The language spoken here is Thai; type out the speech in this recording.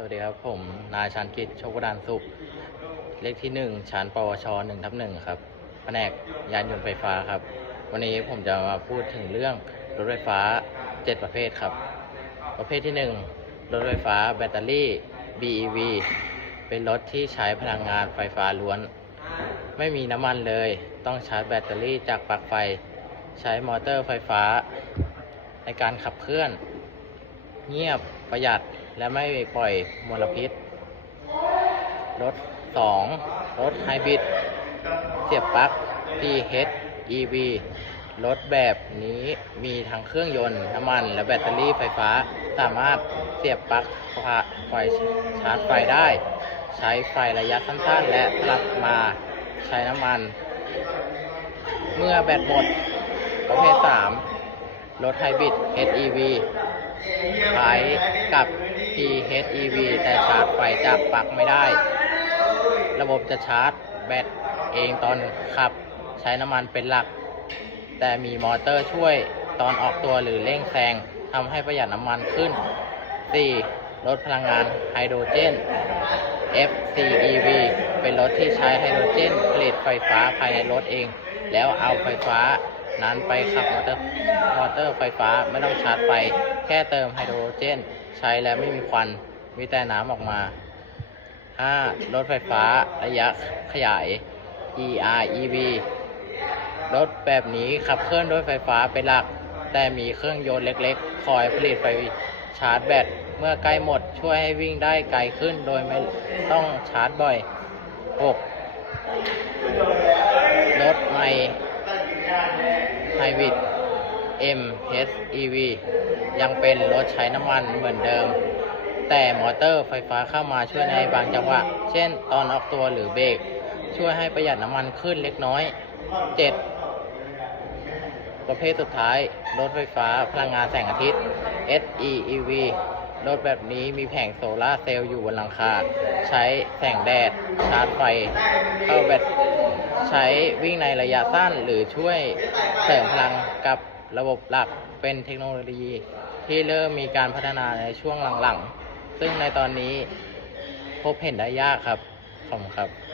สวัสดีครับ ผมนายชันกิจโชคดานสุข เลขที่หนึ่งชั้นปวชหนึ่งทับหนึ่งครับแผนกยานยนต์ไฟฟ้าครับ วันนี้ผมจะมาพูดถึงเรื่องรถไฟฟ้าเจ็ดประเภทครับ ประเภทที่หนึ่งรถไฟฟ้าแบตเตอรี่ BEV เป็นรถที่ใช้พลังงานไฟฟ้าล้วน ไม่มีน้ำมันเลย ต้องชาร์จแบตเตอรี่จากปลั๊กไฟ ใช้มอเตอร์ไฟฟ้า ในการขับเคลื่อน เงียบประหยัด และไม่ปล่อยมลพิษ รถ 2 รถไฮบริดเสียบปลั๊ก PHEV รถแบบนี้มีทั้งเครื่องยนต์น้ำมัน และแบตเตอรี่ไฟฟ้า สามารถเสียบปลั๊กไฟชาร์จไฟได้ ใช้ไฟระยะสั้นๆ และสลับมาใช้น้ำมัน เมื่อแบตหมด ประเภท 3 รถไฮบริด HEV คล้ายกับ PHEV แต่ชาร์จไฟจากปลั๊กไม่ได้ ระบบจะชาร์จแบตเองตอนขับ ใช้น้ำมันเป็นหลัก แต่มีมอเตอร์ช่วยตอนออกตัวหรือเร่งแซงทำให้ประหยัดน้ำมันขึ้น 4. รถพลังงานไฮโดรเจน FCEV เป็นรถที่ใช้ไฮโดรเจนผลิตไฟฟ้าภายในรถเอง แล้วเอาไฟฟ้า นั้นไปขับมอเตอร์มอเตอร์ไฟฟ้าไม่ต้องชาร์จไฟ แค่เติมไฮโดรเจน ใช้แล้วไม่มีควัน มีแต่น้ำออกมา 5. รถไฟฟ้าระยะขยาย EREV รถแบบนี้ขับเคลื่อนด้วยไฟฟ้าเป็นหลัก แต่มีเครื่องยนต์เล็กๆ คอยผลิตไฟชาร์จแบตเมื่อใกล้หมดช่วยให้วิ่งได้ไกลขึ้นโดยไม่ต้องชาร์จบ่อย 6. รถไม ไฮบริด MHEV ยังเป็นรถใช้น้ำมันเหมือนเดิม แต่มอเตอร์ไฟฟ้าเข้ามาช่วยในบางจังหวะ เช่นตอนออกตัวหรือเบรก ช่วยให้ประหยัดน้ำมันขึ้นเล็กน้อย 7. ประเภทสุดท้าย รถไฟฟ้าพลังงานแสงอาทิตย์ SEEV รถแบบนี้มีแผงโซลาร์เซลล์อยู่บนหลังคา ใช้แสงแดด ชาร์จไฟ เข้าแบต ใช้วิ่งในระยะสั้นหรือช่วยเสริมพลังกับระบบหลักเป็นเทคโนโลยี ที่เริ่มมีการพัฒนาในช่วงหลังๆ ซึ่งในตอนนี้พบเห็นได้ยากครับ ขอบคุณครับ